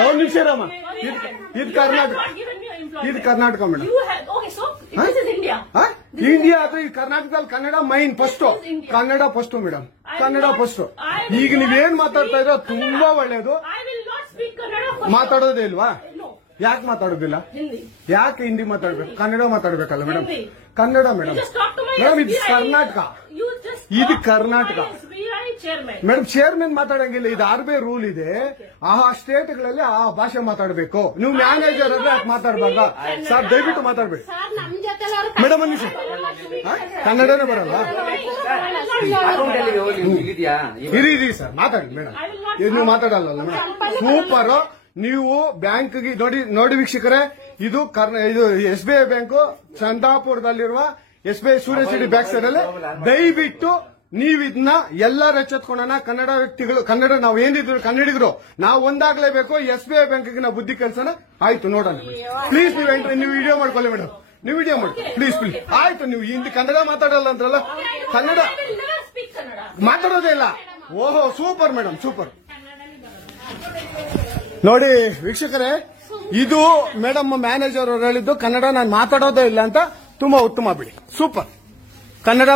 ಒಂದು ನಿಮಿಷ ಇರಮ್ಮ. ಇದು ಕರ್ನಾಟಕ, ಇದು ಕರ್ನಾಟಕ ಮೇಡಮ್. ಇಂಡಿಯಾ ಅಥವಾ ಈ ಕರ್ನಾಟಕದಲ್ಲಿ Kannada main first, Kannada first madam, Kannada first. ಈಗ ನೀವೇನ್ ಮಾತಾಡ್ತಾ ಇರೋ ತುಂಬಾ ಒಳ್ಳೇದು. ಮಾತಾಡೋದೇ ಇಲ್ವಾ? ಯಾಕೆ ಮಾತಾಡೋದಿಲ್ಲ? ಯಾಕೆ ಹಿಂದಿ ಮಾತಾಡ್ಬೇಕು? ಕನ್ನಡ ಮಾತಾಡ್ಬೇಕಲ್ಲ ಮೇಡಮ್? ಕನ್ನಡ ಮೇಡಮ್. ಮೇಡಮ್ ಇದು ಕರ್ನಾಟಕ, ಇದು ಕರ್ನಾಟಕ ಮೇಡಮ್. ಚೇರ್ಮನ್ ಮಾತಾಡಂಗಿಲ್ಲ, ಇದು RBI ರೂಲ್ ಇದೆ. ಆ ಸ್ಟೇಟ್ಗಳಲ್ಲಿ ಆ ಭಾಷೆ ಮಾತಾಡಬೇಕು. ನೀವು ಮ್ಯಾನೇಜರ್ ಆದ್ರೆ ಯಾಕೆ ಮಾತಾಡ್ಬಾರ್ದ ಸರ್? ದಯವಿಟ್ಟು ಮಾತಾಡ್ಬೇಡಿ ಮೇಡಮ್. ಒಂದು ನಿಮಿಷ, ಕನ್ನಡನೇ ಬರಲ್ಲ? ಇರಿ ಸರ್, ಮಾತಾಡಿ ಮೇಡಮ್. ನೀವು ಮಾತಾಡಲ್ಲ ಮೇಡಮ್? ಸೂಪರ್. ನೀವು ಬ್ಯಾಂಕ್ಗೆ ನೋಡಿ ವೀಕ್ಷಕರೇ, ಇದು SBI ಬ್ಯಾಂಕ್ ಚಂದಾಪುರದಲ್ಲಿರುವ SBI ಸೂರ್ಯ ಸಿಟಿ ಬ್ಯಾಕ್ ಸೈಡ್ ಅಲ್ಲಿ. ದಯವಿಟ್ಟು ನೀವು ಇದನ್ನ ಎಲ್ಲರೂ ಎಚ್ಚೆತ್ಕೊಳ್ಳೋಣ. ಕನ್ನಡ ವ್ಯಕ್ತಿಗಳು, ಕನ್ನಡ ನಾವು ಏನಿದ್ರು ಕನ್ನಡಿಗರು, ನಾವು ಒಂದಾಗ್ಲೇಬೇಕು. SBI ಬ್ಯಾಂಕ್ಗೆ ನಾವು ಬುದ್ಧಿ ಕಲ್ಸೋಣ. ಆಯ್ತು, ನೋಡೋಣ ಪ್ಲೀಸ್. ನೀವು ವಿಡಿಯೋ ಮಾಡ್ಕೊಳ್ಳಿ ಮೇಡಮ್, ನೀವು ವಿಡಿಯೋ ಮಾಡಿ ಪ್ಲೀಸ್. ಆಯ್ತು, ನೀವು ಹಿಂದಿ ಕನ್ನಡ ಮಾತಾಡಲ್ಲ ಅಂದ್ರಲ್ಲ? ಕನ್ನಡ ಮಾತಾಡೋದೇ ಇಲ್ಲ. ಓಹೋ, ಸೂಪರ್ ಮೇಡಮ್, ಸೂಪರ್. ನೋಡಿ ವೀಕ್ಷಕರೇ, ಇದು ಮೇಡಮ್ ಮ್ಯಾನೇಜರ್ ಅವರು ಹೇಳಿದ್ದು ಕನ್ನಡ ನಾನು ಮಾತಾಡೋದೇ ಇಲ್ಲ ಅಂತ. ತುಂಬಾ ಉತ್ತಮ ಬಿಡಿ, ಸೂಪರ್. ಕನ್ನಡ